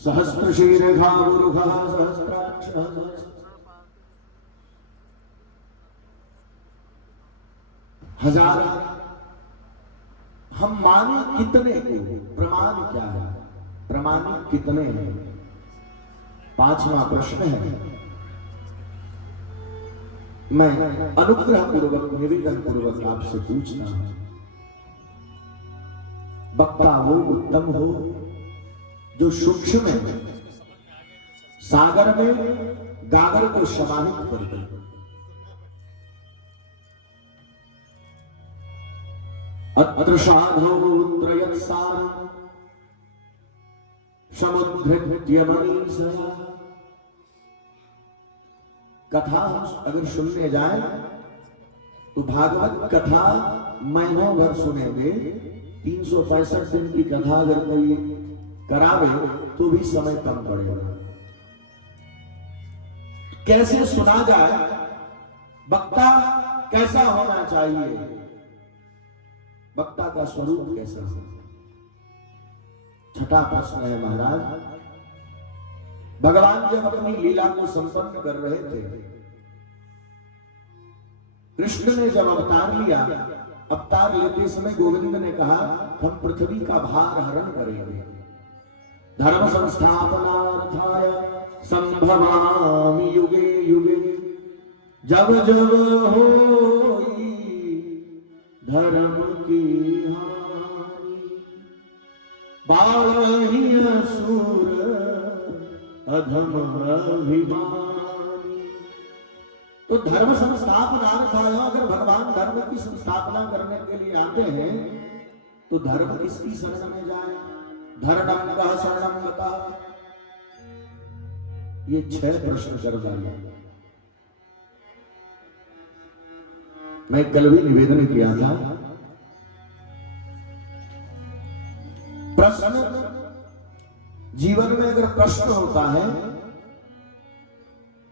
सहस्रशीर्षा गुरुः सहस्राक्षः। हजार हम माने कितने को, प्रमाण क्या है, प्रमाणिक कितने हैं? पांचवा प्रश्न है। मैं अनुग्रह पूर्वक निवेदन पूर्वक आपसे पूछता हूं, वक्ता हो, उत्तम हो, जो सूक्ष्म में सागर में गागर को समाहित कर दे। अत्र साधो त्रयत्सारम् समुद्धृत्य मनीषया। कथा अगर सुनने जाए तो भागवत कथा महीनों भर सुनेंगे। 365 दिन की कथा अगर कोई करावे तो भी समय कम पड़ेगा। कैसे सुना जाए, वक्ता कैसा होना चाहिए, वक्ता का स्वरूप कैसा हो? छठा प्रश्न है महाराज। भगवान जब अपनी लीला को संपन्न कर रहे थे, कृष्ण ने जब अवतार लिया, अवतार लेते समय गोविंद ने कहा हम पृथ्वी का भार हरण करेंगे, धर्म संस्थापनार्थाय संभवामि युगे युगे, जब जब होई धर्म की हानि, बालहि असुर अधम अभिमानी। तो धर्म संस्थापनार्थाय, अगर भगवान धर्म की संस्थापना करने के लिए आते हैं तो धर्म किसकी शरण में जाए? धर्मं कः शरणं गतः? ये 6 प्रश्न कर डाले। मैं कल भी निवेदन किया था, प्रश्न जीवन में अगर प्रश्न होता है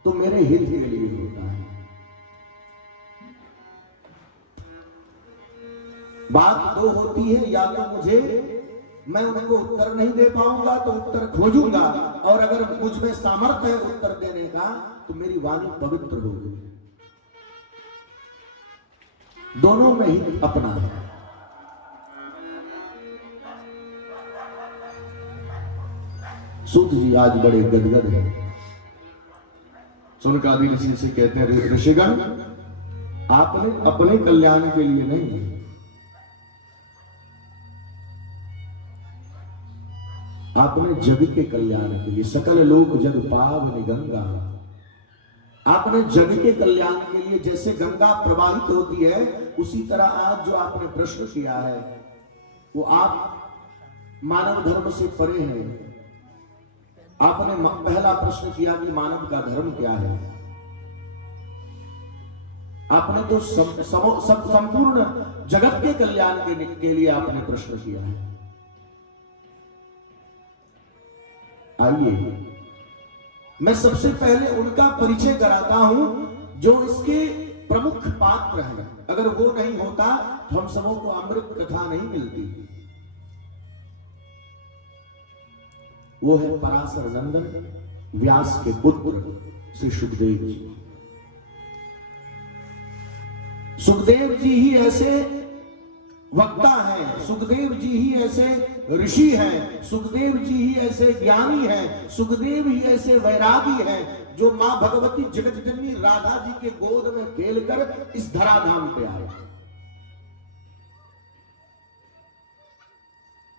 तो मेरे हित के लिए होता है। बात दो होती है, या तो मुझे मैं उनको उत्तर नहीं दे पाऊंगा तो उत्तर खोजूंगा, और अगर मुझ में सामर्थ्य है उत्तर देने का तो मेरी वाणी पवित्र होगी। दोनों में ही अपना है। सूत जी आज बड़े गदगद हैं। सुनकादि ऋषि से कहते हैं, ऋषिगण आपने अपने कल्याण के लिए नहीं, आपने जग के कल्याण के लिए, सकल लोक जग पावनि गंगा, आपने जग के कल्याण के लिए, जैसे गंगा प्रवाहित होती है उसी तरह आज जो आपने प्रश्न किया है वो आप मानव धर्म से परे हैं। आपने पहला प्रश्न किया कि मानव का धर्म क्या है। आपने तो संपूर्ण जगत के कल्याण के लिए आपने प्रश्न किया है। आइए मैं सबसे पहले उनका परिचय कराता हूं जो इसके प्रमुख पात्र हैं। अगर वो नहीं होता तो हम सबों को अमृत कथा नहीं मिलती। वो है पराशर नंदन, व्यास के पुत्र श्री सुखदेव जी। सुखदेव जी ही ऐसे वक्ता हैं, सुखदेव जी ही ऐसे ऋषि हैं, सुखदेव जी ही ऐसे ज्ञानी हैं, सुखदेव ही ऐसे वैरागी हैं जो मां भगवती जगत जननी राधा जी के गोद में खेलकर इस धराधाम पे आए।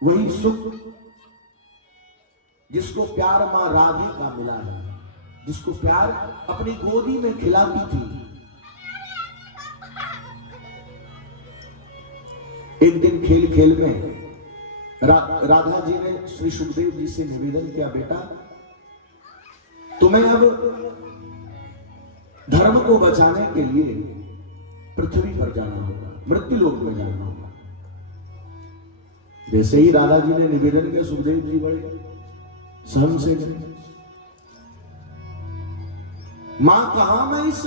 वही सुख जिसको प्यार मां राधे का मिला है, जिसको प्यार अपनी गोदी में खिलाती थी। एक दिन खेल खेल में राधा जी ने श्री सुखदेव जी से निवेदन किया, बेटा तुम्हें अब धर्म को बचाने के लिए पृथ्वी पर जाना होगा, मृत्यु लोक में जाना होगा। जैसे ही राधा जी ने निवेदन किया, सुखदेव जी बड़े सहम से गए। मां कहा मैं इस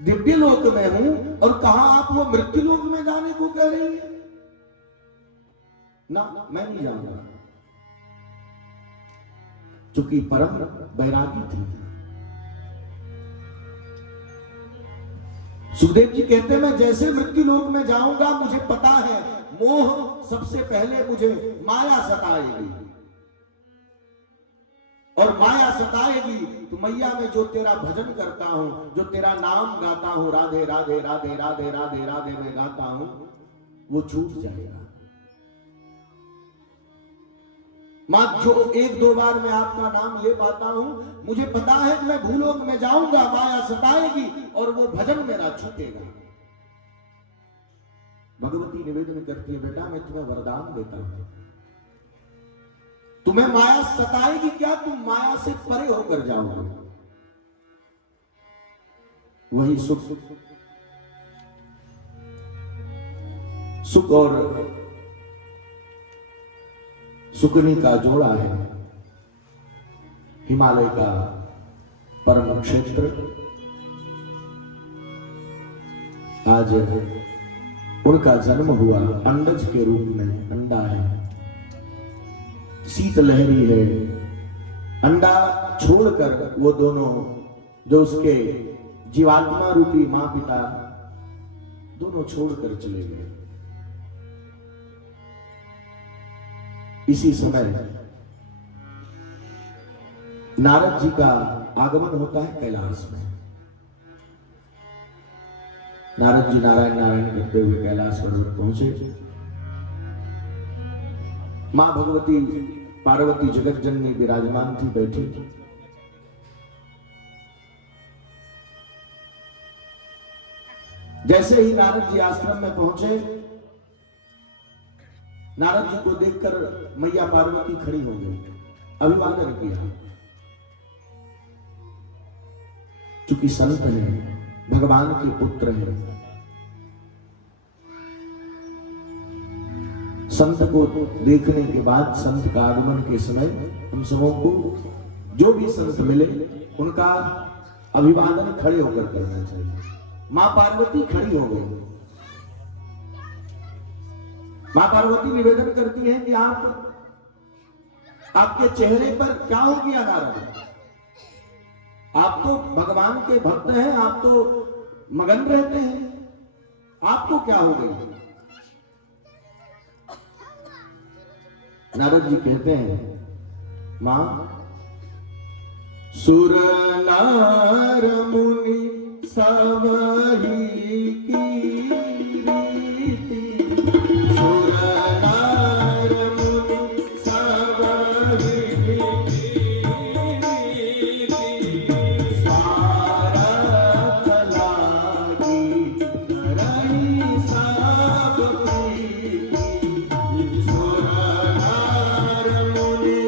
दिव्य लोक में हूं और कहा आप वो मृत्यु लोक में जाने को कह रही है? ना, मैं नहीं जाऊंगा। चूंकि परम बैरागी थी। सुखदेव जी कहते हैं मैं जैसे मृत्यु लोक में जाऊंगा मुझे पता है मोह सबसे पहले मुझे माया सताएगी, और माया सताएगी तो मैया मैं जो तेरा भजन करता हूं, जो तेरा नाम गाता हूं, राधे राधे राधे राधे राधे राधे मैं गाता हूं, वो छूट जाएगा। मां जो एक दो बार मैं आपका नाम ले पाता हूं, मुझे पता है कि मैं भूलोक में जाऊंगा, माया सताएगी और वो भजन मेरा छूटेगा। भगवती निवेदन करती है बेटा मैं तुम्हें वरदान देता हूं, तुम्हें माया सताएगी क्या, तुम माया से परे होकर जाओगे। वही सुख और सुकनी का जोड़ा है, हिमालय का परम क्षेत्र। आज उनका जन्म हुआ अंडज के रूप में, अंडा है, शीतलहरी है। अंडा छोड़कर वो दोनों जो उसके जीवात्मा रूपी मां पिता दोनों छोड़कर चले गए। इसी समय नारद जी का आगमन होता है कैलाश में। नारद जी नारायण नारायण करते हुए कैलाश पर्वत पहुंचे। मां भगवती पार्वती जगत जननी विराजमान थी, बैठी थी। जैसे ही नारद जी आश्रम में पहुंचे, नारद जी को देखकर मैया पार्वती खड़ी हो गई, अभिवादन किया। चूंकि संत हैं, भगवान के पुत्र हैं, संत को देखने के बाद, संत का आगमन के समय हम सबों को जो भी संत मिले उनका अभिवादन खड़े होकर करना चाहिए। मां पार्वती खड़ी हो गई। मां पार्वती निवेदन करती है कि आपके चेहरे पर क्या हो गया नारद, आप तो भगवान के भक्त हैं, आप तो मगन रहते हैं, आपको क्या हो गई। नारद जी कहते हैं मां सुर नार मुनि सबही की रीति, सुर नार मुनि सबही की रीति, सारथ लागी करई सब प्रीति, सुर नार मुनि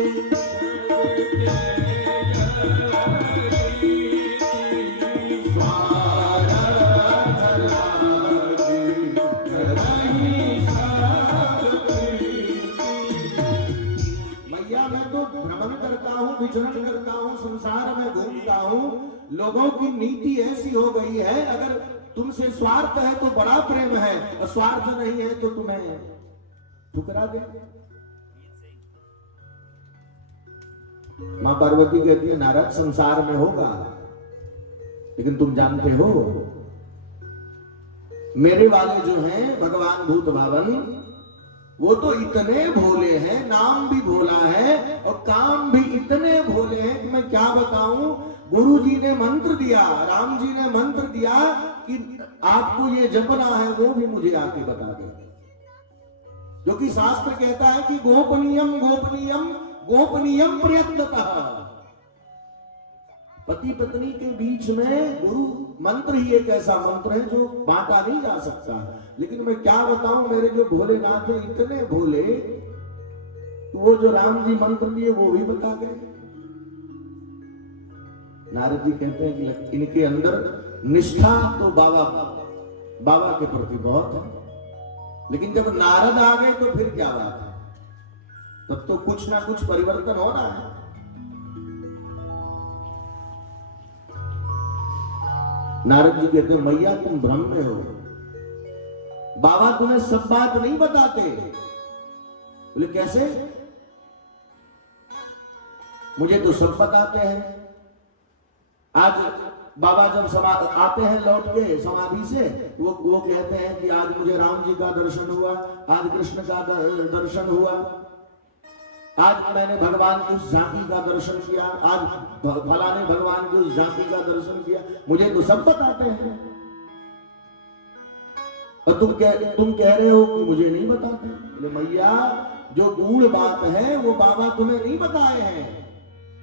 विचरण करता हूं, संसार में घूमता हूं, लोगों की नीति ऐसी हो गई है अगर तुमसे स्वार्थ है तो बड़ा प्रेम है, और स्वार्थ नहीं है तो तुम्हें ठुकरा दे। मां पार्वती कहती है नारद संसार में होगा, लेकिन तुम जानते हो मेरे वाले जो हैं भगवान भूत भावन, वो तो इतने भोले हैं, नाम भी भोला है और काम भी इतने भोले हैं कि मैं क्या बताऊं। गुरु जी ने मंत्र दिया, राम जी ने मंत्र दिया कि आपको ये जपना है, वो भी मुझे आके बता दे। जो कि शास्त्र कहता है कि गोपनीयम गोपनीयम गोपनीयम प्रयत्नतः, पति पत्नी के बीच में गुरु मंत्र ही एक ऐसा मंत्र है जो बांटा नहीं जा सकता। लेकिन मैं क्या बताऊं, मेरे जो भोलेनाथ है इतने भोले, तो वो जो राम जी मंत्र दिए वो भी बता गए। नारद जी कहते हैं कि इनके अंदर निष्ठा तो बाबा के प्रति बहुत है, लेकिन जब नारद आ गए तो फिर क्या बात है, तब तो कुछ ना कुछ परिवर्तन हो रहा है। नारद जी कहते हैं मैया तुम भ्रम में हो, बाबा तुम्हें सब बात नहीं बताते। बोले कैसे? मुझे तो सब बताते हैं। आज बाबा जब आते हैं लौट के समाधि से, वो कहते हैं कि आज मुझे राम जी का दर्शन हुआ, आज कृष्ण का दर्शन हुआ, आज मैंने भगवान की उस झांकी का दर्शन किया, आज फलाने भगवान की उस झांकी का दर्शन किया। मुझे तो सब बताते हैं, और तुम कह रहे हो कि मुझे नहीं बताते। बोले मैया, जो गूढ़ बात है वो बाबा तुम्हें नहीं बताए हैं।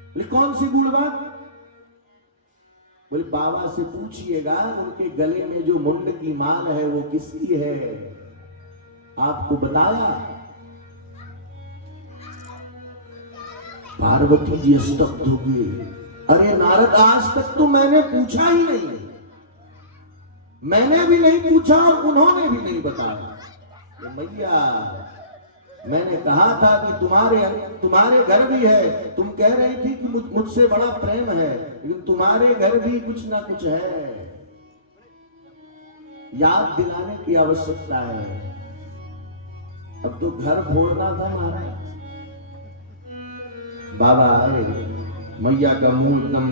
बोले कौन सी गूढ़ बात? बोले बाबा से पूछिएगा, उनके गले में जो मुंड की माल है वो किसकी है, आपको बताया? पार्वती जी स्तब्ध हो गई। अरे नारद, आज तक तो मैंने पूछा ही नहीं, मैंने भी नहीं पूछा और उन्होंने भी नहीं बताया। मैया, मैंने कहा था कि तुम्हारे घर भी है, तुम कह रही थी कि मुझसे बड़ा प्रेम है, लेकिन तुम्हारे घर भी कुछ ना कुछ है, याद दिलाने की आवश्यकता है। अब तो घर फोड़ना था महाराज। बाबा आए, मैया का मुंह एकदम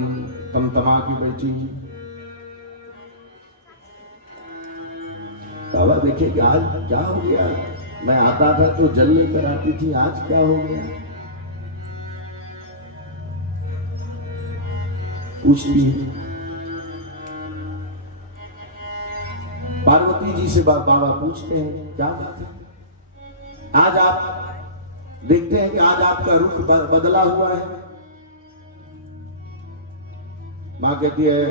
तमतमा की बैठी। बाबा देखे कि आज क्या हो गया, मैं आता था तो जल लेकर आती थी, आज क्या हो गया? पूछती है पार्वती जी से। बाबा पूछते हैं क्या बात है? आज आप देखते हैं कि आज आपका रुख बदला हुआ है। मां कहती है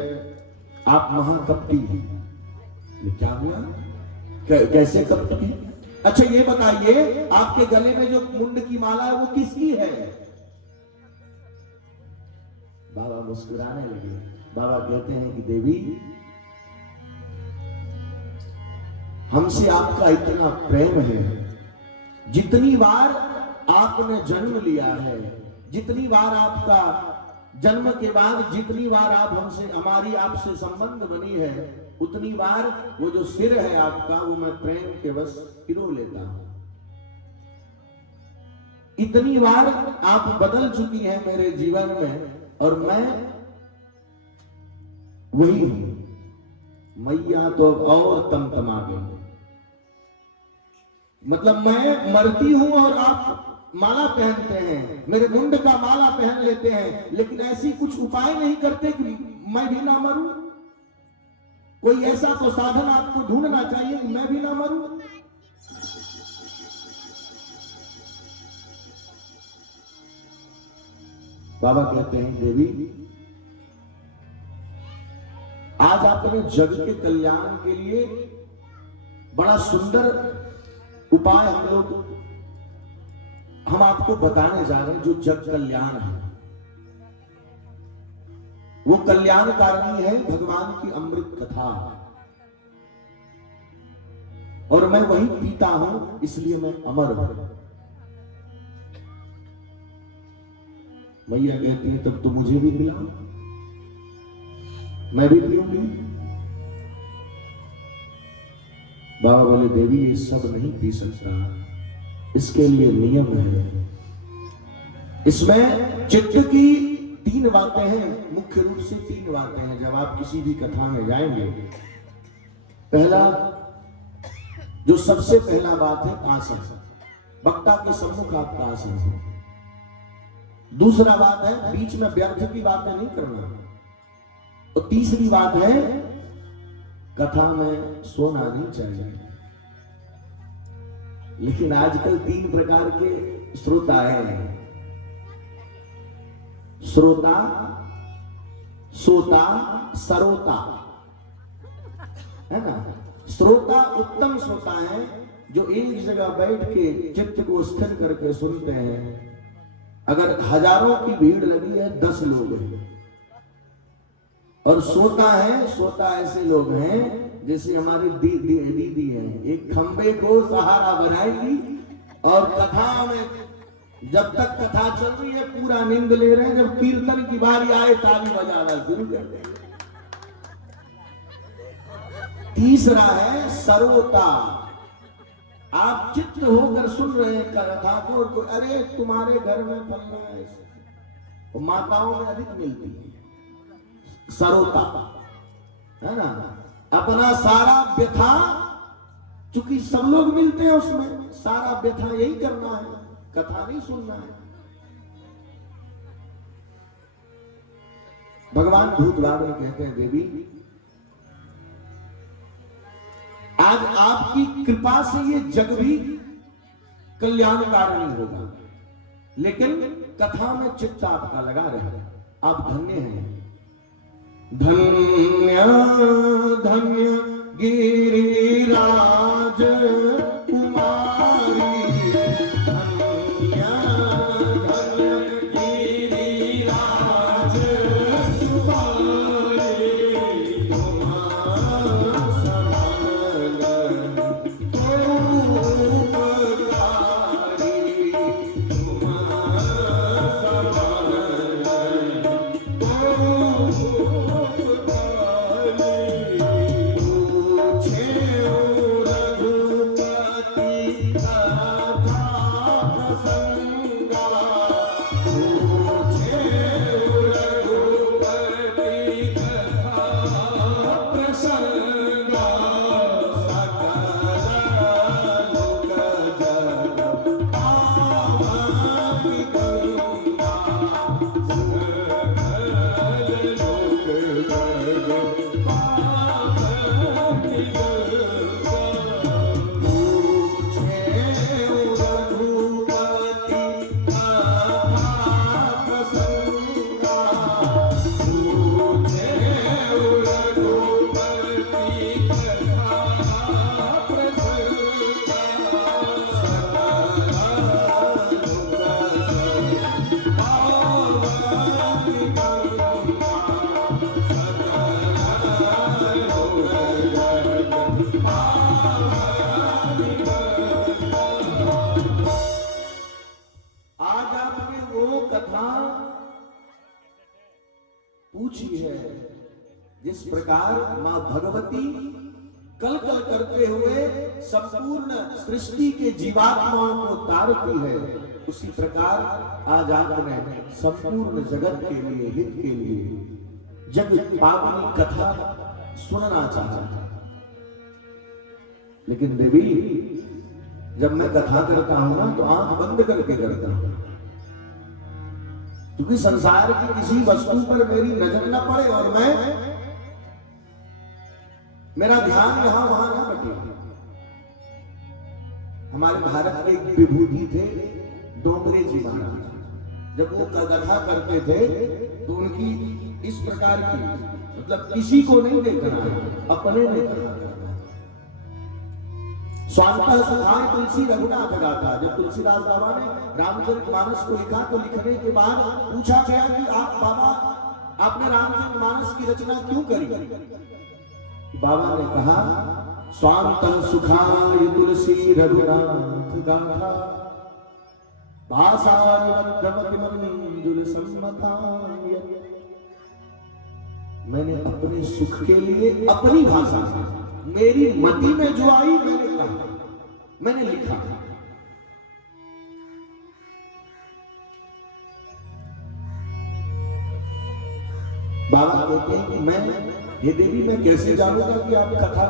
आप महाकपटी हैं। क्या हुआ? कैसे कपटी? अच्छा ये बताइए, आपके गले में जो मुंड की माला है वो किसकी है? बाबा मुस्कुराने लगे। बाबा कहते हैं कि देवी, हमसे आपका इतना प्रेम है, जितनी बार आपने जन्म लिया है, जितनी बार आपका जन्म के बाद जितनी बार हमारी आपसे संबंध बनी है, उतनी बार वो जो सिर है आपका, वो मैं प्रेम के बस पिरो लेता हूं। इतनी बार आप बदल चुकी हैं मेरे जीवन में, और मैं वही हूं। मैया तो और तमतमा गई। मतलब मैं मरती हूं और आप माला पहनते हैं, मेरे मुंड का माला पहन लेते हैं, लेकिन ऐसी कुछ उपाय नहीं करते कि मैं भी ना मरूं। कोई ऐसा तो साधन आपको ढूंढना चाहिए कि मैं भी ना मरूं। बाबा कहते हैं देवी, आज आपने जग के कल्याण के लिए बड़ा सुंदर उपाय हम आपको बताने जा रहे हैं। जो जग कल्याण है वो कल्याणकारिणी है भगवान की अमृत कथा, और मैं वही पीता हूं, इसलिए मैं अमर हूं। मैया कहती है तब तो मुझे भी पिलाओ, मैं भी पीऊंगी। बाबा बोले देवी, ये सब नहीं पी सकता, इसके लिए नियम है। इसमें चित्त की 3 बातें हैं, मुख्य रूप से 3 बातें हैं। जब आप किसी भी कथा में जाएंगे, पहला, जो सबसे पहला बात है, आसन। वक्ता के सम्मुख आपका आसन हो। दूसरा बात है, बीच में व्यर्थ की बातें नहीं करना। और तीसरी बात है, कथा में सोना नहीं चाहिए। लेकिन आजकल 3 प्रकार के श्रोता हैं, श्रोता, सोता, सरोता, है ना। श्रोता उत्तम श्रोता है, जो एक जगह बैठ के चित्त को स्थिर करके सुनते हैं। अगर हजारों की भीड़ लगी है, 10 लोग हैं। और सोता है, सोता ऐसे लोग हैं जैसे हमारी दीदी है, एक खंबे को सहारा बनाएगी और कथा में जब तक कथा चल रही है पूरा नींद ले रहे हैं, जब कीर्तन की बारी आए ताली बजाना शुरू कर देंगे। तीसरा है सरोता, आप चित्त होकर सुन रहे हैं कथा को, तो अरे तुम्हारे घर में फलना है, और माताओं में अधिक मिलती है सरोता, है ना। अपना सारा व्यथा, चूंकि सब लोग मिलते हैं उसमें, सारा व्यथा यही करना है, कथा नहीं सुनना है। भगवान भूतनाथ में कहते हैं, देवी आज आपकी कृपा से ये जग भी कल्याणकारी होगा, लेकिन कथा में चित्त आपका लगा रहे, आप धन्य हैं। धन्य धन्य गिरिराज कुमारी, धन्य धन्य गिरिराज कुमारी, तुम्हारा समान उपकारी, तुम्हारा समान पूछी है जिस प्रकार मां भगवती कल कल करते हुए संपूर्ण सृष्टि के जीवात्माओं को तारती है, उसी प्रकार आज आपने संपूर्ण जगत के लिए, हित के लिए जग पावनी कथा सुनना चाहा। लेकिन देवी जब मैं कथा करता हूं ना तो आंख बंद करके करता हूं, क्योंकि संसार की किसी वस्तु पर मेरी नजर न पड़े और मेरा ध्यान यहां वहां ना बटे। हमारे भारत के एक विभूति थे डोंगरे जी महाराज, जब वो कथा करते थे तो उनकी इस प्रकार की, मतलब किसी को नहीं देखना है, अपने में कथा करना। स्वांतः सुखाय तुलसी रघुनाथ गाथा। जब तुलसीदास बाबा ने रामचरितमानस को लिखा तो लिखने के बाद पूछा गया कि आप बाबा आपने रामचरितमानस की रचना क्यों करी? बाबा ने कहा स्वांतः सुखाय तुलसी रघुनाथ गाथा, भाषानिबद्धमति मंजुल सम्मताय। मैंने अपने सुख के लिए अपनी भाषा में, मेरी मति में जो आई मैंने कहा, मैंने लिखा। बाबा कहते हैं कि मैं, ये देवी मैं कैसे जानूंगा कि आप कथा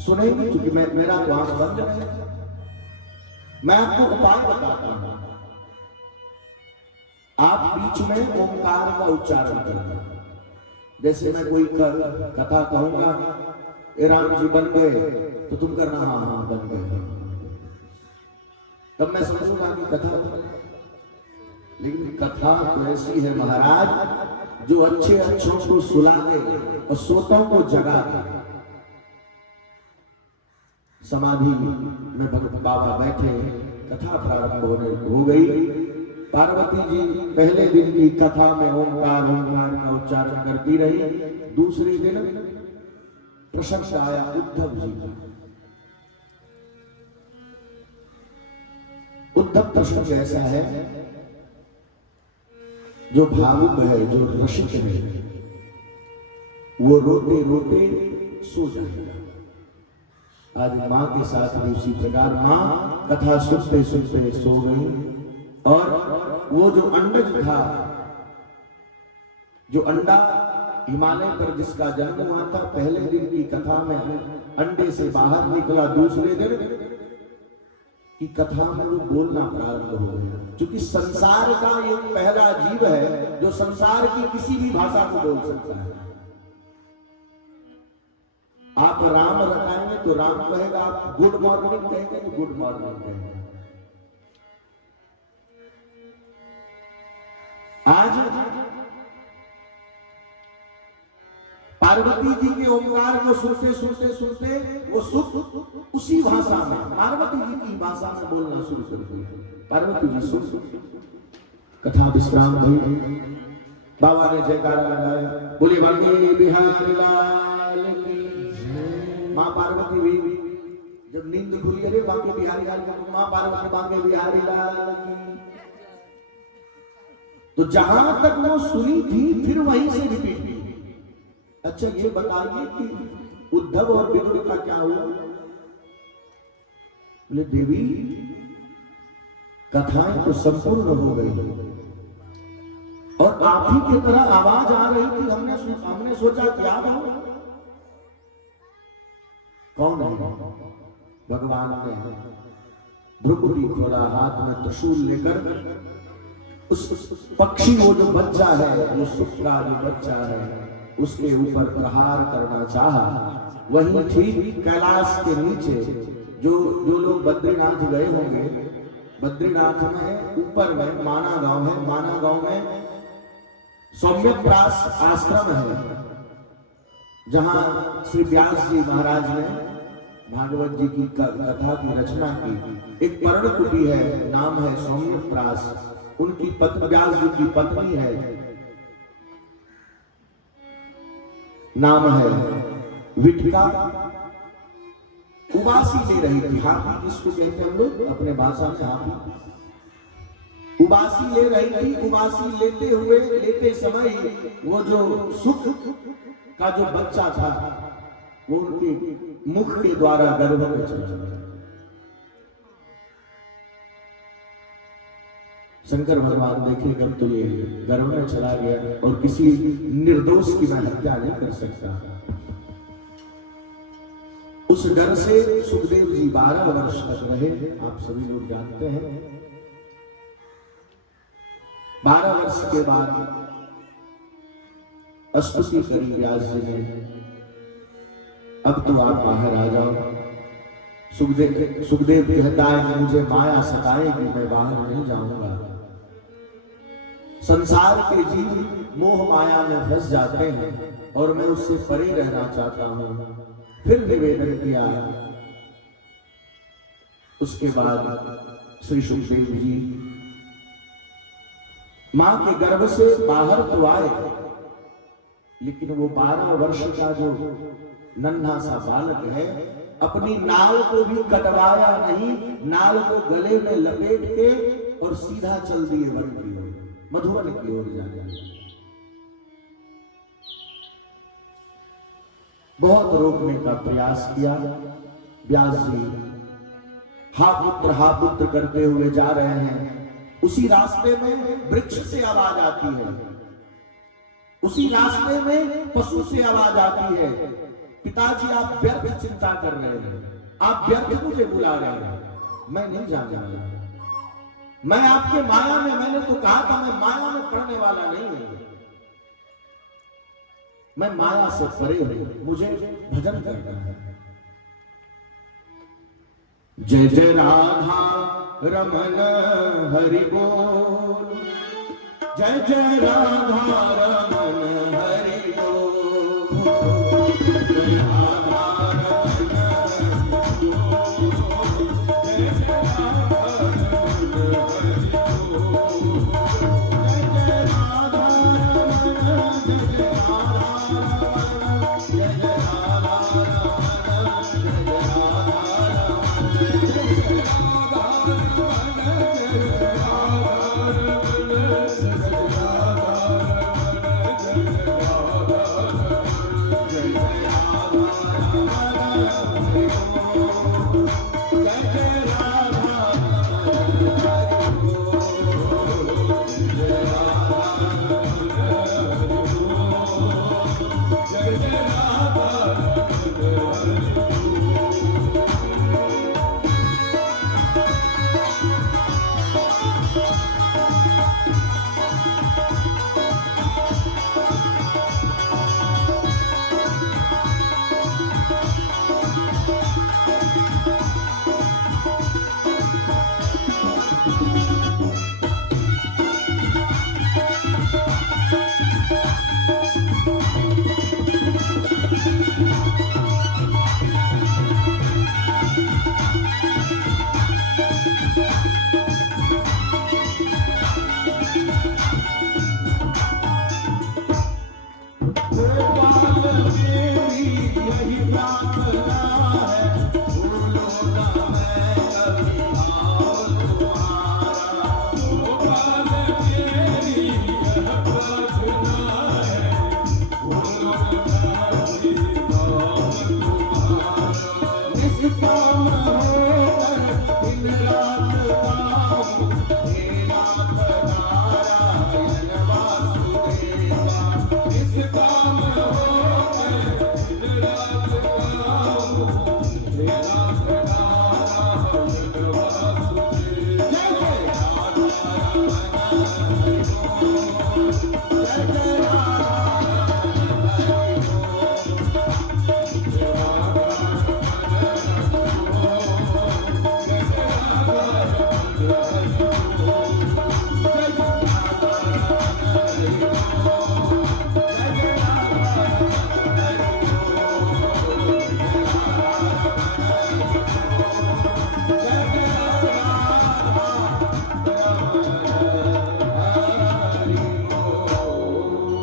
सुनेंगे, क्योंकि मेरा तो आंख बंद है। मैं आपको उपाय बताता हूं, आप बीच में ओंकार का उच्चारण करना। जैसे मैं कोई कथा कहूंगा, राम जी बन गए, तो तुम करना हाँ हाँ बन गए, तब मैं समझूंगा कि कथा। लेकिन कथा तो ऐसी है महाराज जो अच्छे अच्छों को सुला दे और सोतों को जगा दे। समाधि में भगत बाबा बैठे, कथा प्रारंभ हो गई। पार्वती जी पहले दिन की कथा में ओंकार ओंकार का उच्चारण करती रही। दूसरे दिन प्रसंग आया उद्धव जी का। उद्धव प्रसंग ऐसा है जो भावुक है, जो रसिक है, वो रोते रोते सो जाएगा। आज मां के साथ भी उसी प्रकार मां कथा सुनते सुनते सो गई, और वो जो अंडज था जो अंडा हिमालय पर जिसका जन्म हुआ था, पहले दिन की कथा में अंडे से बाहर निकला, दूसरे दिन की कथा में वो बोलना प्रारंभ हो गया। क्योंकि संसार का ये पहला जीव है जो संसार की किसी भी भाषा को बोल सकता है। आप राम रटाएंगे तो राम कहेगा, आप गुड मॉर्निंग कहेंगे तो गुड मॉर्निंग कहेंगे। आज पार्वती जी के ओंकार को सुनते सुनते सुनते वो सुख उसी भाषा में, पार्वती जी की भाषा में बोलना शुरू कर दिया। पार्वती जी सुन, कथा विश्राम भई, बाबा ने जयकारा लगाया, बोले बांके बिहारी लाल की। माँ पार्वती भी जब नींद खुली, अरे बांके बिहारी लाल की, माँ पार्वती बांके बिहारी लाल की। तो जहां तक वो सुनी थी फिर वहीं से रिपीट की। अच्छा ये बताइए कि उद्धव और विदुर का क्या हुआ? बोले देवी कथाएं तो संपूर्ण हो गई और आप ही की तरह आवाज आ रही थी। हमने सोचा क्या हो, कौन है? भगवान ने भ्रुकुटी खोला, हाथ में त्रिशूल लेकर उस पक्षी, वो जो बच्चा है, वो सुख का जो बच्चा है, उसके ऊपर प्रहार करना चाहा। वहीं ठीक कैलाश के नीचे जो लोग बद्रीनाथ गए होंगे, बद्रीनाथ में ऊपर में माना गांव है, माना गांव में सौम्यप्रास आश्रम है, जहां श्री व्यास जी महाराज ने भागवत जी की कथा की रचना की। एक पर्णकुटी है, नाम है सौम्यप्रास। उनकी पत्नी, व्यास जी की पत्नी है, नाम है विटका। उबासी ले रही थी, हाथी जिसको कहते हैं हम लोग अपने भाषा में हाथी। उबासी ले रही थी। उबासी लेते समय वो जो सुख का जो बच्चा था वो उनके मुख के द्वारा गर्भ में चला गया। शंकर भगवान देखे कब तो ये गर्भ में चला गया और किसी निर्दोष की मैं हत्या नहीं कर सकता। उस डर से सुखदेव जी 12 वर्ष तक रहे, आप सभी लोग जानते हैं। 12 वर्ष के बाद स्तुति करी व्यास जी ने, अब तो आप बाहर आ जाओ। सुखदेव कहता है कि मुझे माया सताएगी, मैं बाहर नहीं जाऊंगा। संसार के जीव मोह माया में फंस जाते हैं और मैं उससे परे रहना चाहता हूं। फिर निवेदन किया। उसके बाद श्री सुखदेव जी मां के गर्भ से बाहर तो आए, लेकिन वो 12 वर्ष का जो नन्हा सा बालक है, अपनी नाल को भी कटवाया नहीं, नाल को गले में लपेट के और सीधा चल दिए वन की ओर, मधुबन की ओर जाने। बहुत रोकने का प्रयास किया। व्यास जी हा पुत्र करते हुए जा रहे हैं। उसी रास्ते में वृक्ष से आवाज आती है, उसी रास्ते में पशु से आवाज आती है, पिताजी आप व्यर्थ चिंता कर रहे हैं, आप व्यर्थ मुझे बुला रहे हैं, मैं नहीं जाने वाला, मैं आपके माया में, मैंने तो कहा था मैं माया में पड़ने वाला नहीं हूं, मैं माया से परे हूं, मुझे भजन करना है। जय जय राधा रमन हरि बोल, जय जय राधा रमन हरि बोल, जय राधा रमन हरि बोल, जय जय राधा रमन हरि बोल, जय जय राधा रमन, जय जय राधा रमन, जय जय राधा रमन, जय जय राधा रमन, जय जय जय जय राम